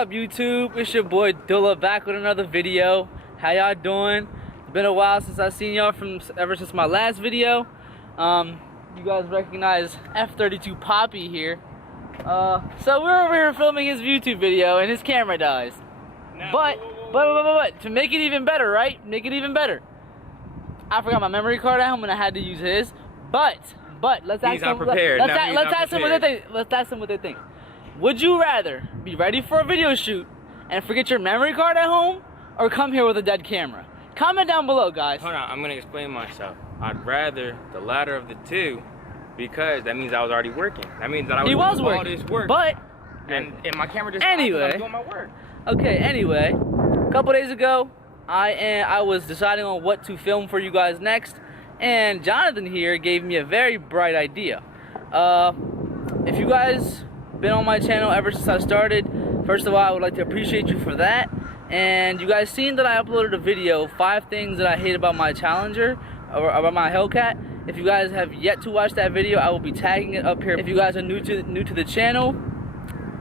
up, YouTube? It's your boy Dilla back with another video. How y'all doing? It's been a while since I've seen y'all ever since my last video. You guys recognize F32 Poppy here. So we're over here filming his YouTube video and his camera dies. No, But to make it even better, right? Make it even better. I forgot my memory card at home and I had to use his. But let's ask them. Let's ask them what they think. Would you rather be ready for a video shoot and forget your memory card at home, or come here with a dead camera? Comment down below, guys. Hold on, I'm gonna explain myself. I'd rather the latter of the two, because that means I was already working. That means that I was doing all this work. But and my camera just anyway, I was doing my work. Okay. Anyway, a couple days ago, I was deciding on what to film for you guys next, and Jonathan here gave me a very bright idea. If you guys been on my channel ever since I started, first of all, I would like to appreciate you for that. And you guys seen that I uploaded a video, 5 things that I hate about my Challenger, or about my Hellcat. If you guys have yet to watch that video, I will be tagging it up here. If you guys are new to the channel,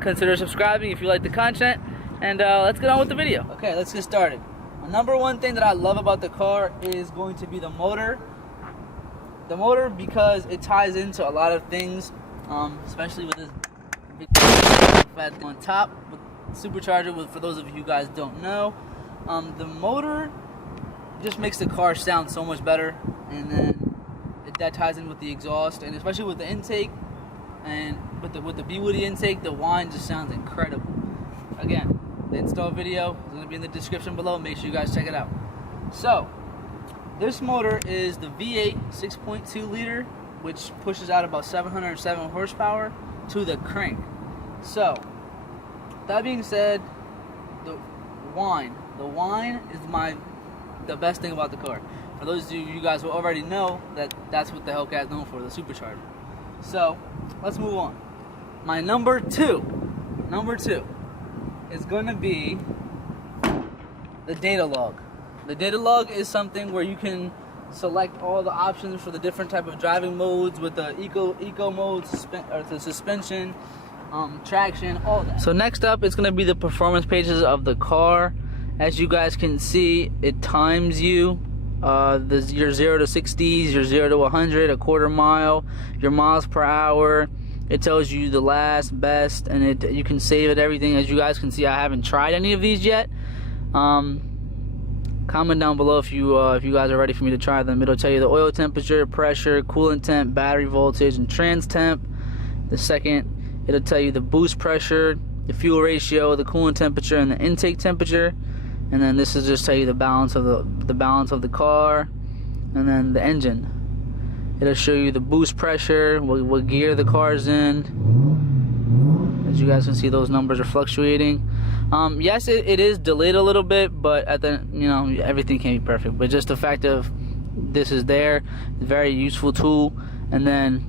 consider subscribing if you like the content. And let's get on with the video. Okay, let's get started. The number one thing that I love about the car is going to be the motor. The motor, because it ties into a lot of things, especially with this big fat on top with supercharger. For those of you guys don't know, the motor just makes the car sound so much better, and then that ties in with the exhaust, and especially with the intake, and with the B-Woody intake, the whine just sounds incredible. Again, the install video is going to be in the description below. Make sure you guys check it out. So this motor is the V8 6.2 liter, which pushes out about 707 horsepower to the crank. So that being said, the whine is the best thing about the car. For those of you guys who already know, that's what the Hellcat is known for, the supercharger. So let's move on. My number two is gonna be the data log. The data log is something where you can select all the options for the different type of driving modes with the eco mode, the suspension, traction, all that. So next up, it's gonna be the performance pages of the car. As you guys can see, it times you your 0 to 60s, your 0 to 100, a quarter mile, your miles per hour. It tells you the last, best, and you can save it, everything. As you guys can see, I haven't tried any of these yet. Comment down below if you guys are ready for me to try them. It'll tell you the oil temperature, pressure, coolant temp, battery voltage, and trans temp. The second, it'll tell you the boost pressure, the fuel ratio, the coolant temperature, and the intake temperature. And then this is just tell you the balance of the car, and then the engine. It'll show you the boost pressure, what gear the car's in. As you guys can see, those numbers are fluctuating. Yes, it is delayed a little bit, but everything can't be perfect. But just the fact of this is there, very useful tool. And then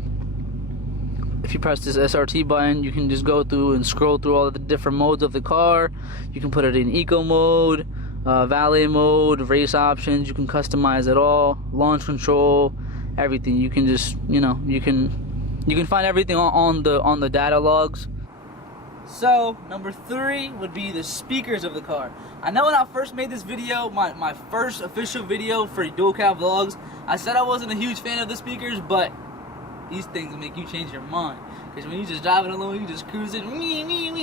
if you press this SRT button, you can just go through and scroll through all of the different modes of the car. You can put it in eco mode, valet mode, race options. You can customize it all, launch control, everything. You can just you can find everything on the data logs. So number 3 would be the speakers of the car. I know when I first made this video, my first official video for dual cab vlogs, I said I wasn't a huge fan of the speakers, but these things make you change your mind. Because when you just driving alone, you just cruising,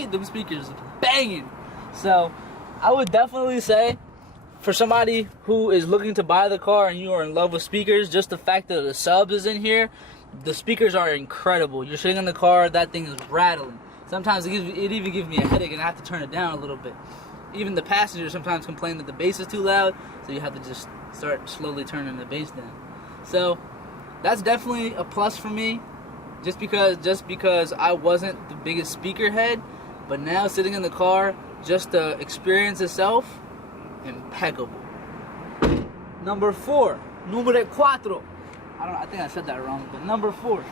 them speakers banging. So I would definitely say, for somebody who is looking to buy the car and you are in love with speakers, just the fact that the subs is in here, the speakers are incredible. You're sitting in the car, that thing is rattling. Sometimes it even gives me a headache and I have to turn it down a little bit. Even the passengers sometimes complain that the bass is too loud, so you have to just start slowly turning the bass down. So that's definitely a plus for me, just because I wasn't the biggest speaker head, but now sitting in the car, just the experience itself, impeccable. Number 4, numero cuatro. I think I said that wrong, but number 4.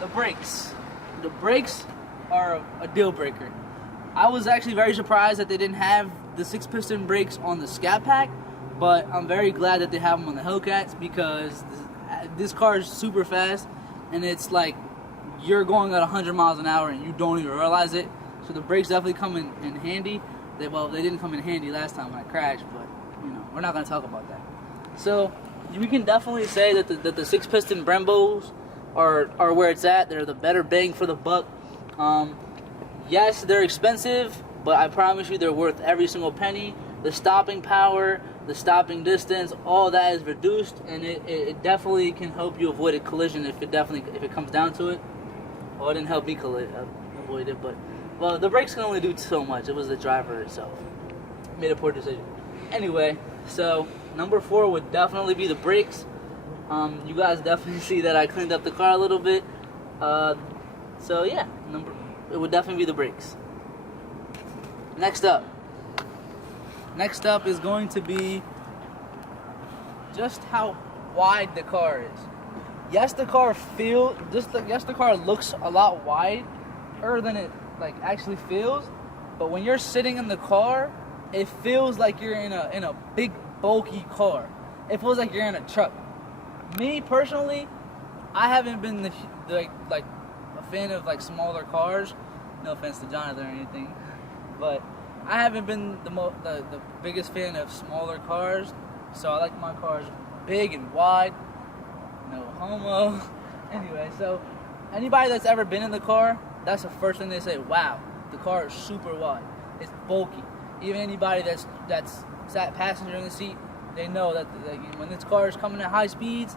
The brakes. The brakes are a deal breaker. I was actually very surprised that they didn't have the 6-piston brakes on the Scat Pack, but I'm very glad that they have them on the Hellcats, because this car is super fast, and it's like you're going at 100 miles an hour and you don't even realize it. So the brakes definitely come in handy. They didn't come in handy last time when I crashed, but you know, we're not going to talk about that. So we can definitely say that the 6-piston Brembos are where it's at. They're the better bang for the buck. Yes, they're expensive, but I promise you they're worth every single penny. The stopping power, the stopping distance, all that is reduced, and it definitely can help you avoid a collision if it comes down to it. Well, it didn't help me avoid it, but well, the brakes can only do so much. It was the driver itself. Made a poor decision. Anyway, so number 4 would definitely be the brakes. You guys definitely see that I cleaned up the car a little bit. So yeah, it would definitely be the brakes. Next up is going to be just how wide the car is. Yes, the car looks a lot wider than it like actually feels, but when you're sitting in the car, it feels like you're in a big bulky car. It feels like you're in a truck. Me personally, I haven't been like a fan of like smaller cars. No offense to Jonathan or anything, but I haven't been the biggest fan of smaller cars. So I like my cars big and wide. No homo. Anyway, so anybody that's ever been in the car, that's the first thing they say. Wow, the car is super wide. It's bulky. Even anybody that's sat passenger in the seat, they know that when this car is coming at high speeds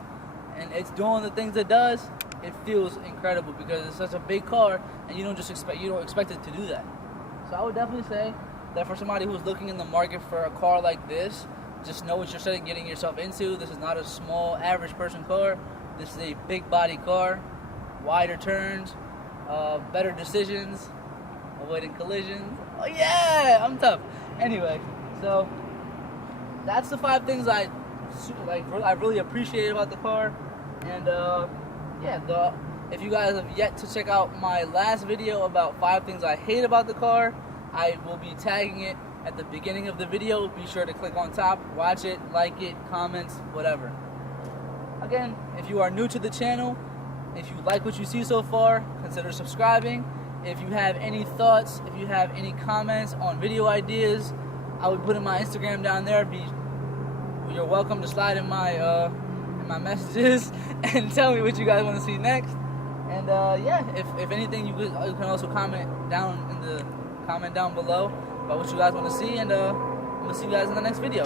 and it's doing the things it does, it feels incredible because it's such a big car and you don't expect it to do that. So I would definitely say that for somebody who's looking in the market for a car like this, just know what you're getting yourself into. This is not a small average person car. This is a big body car, wider turns, better decisions, avoiding collisions. Oh yeah, I'm tough. Anyway, so that's the 5 things I really appreciate about the car. And if you guys have yet to check out my last video about 5 things I hate about the car, I will be tagging it at the beginning of the video. Be sure to click on top, watch it, like it, comments, whatever. Again, if you are new to the channel, if you like what you see so far, consider subscribing. If you have any thoughts, if you have any comments on video ideas, I would put in my Instagram down there. You're welcome to slide in my messages and tell me what you guys want to see next. And if anything, you can also comment down below about what you guys want to see, and I'm gonna see you guys in the next video.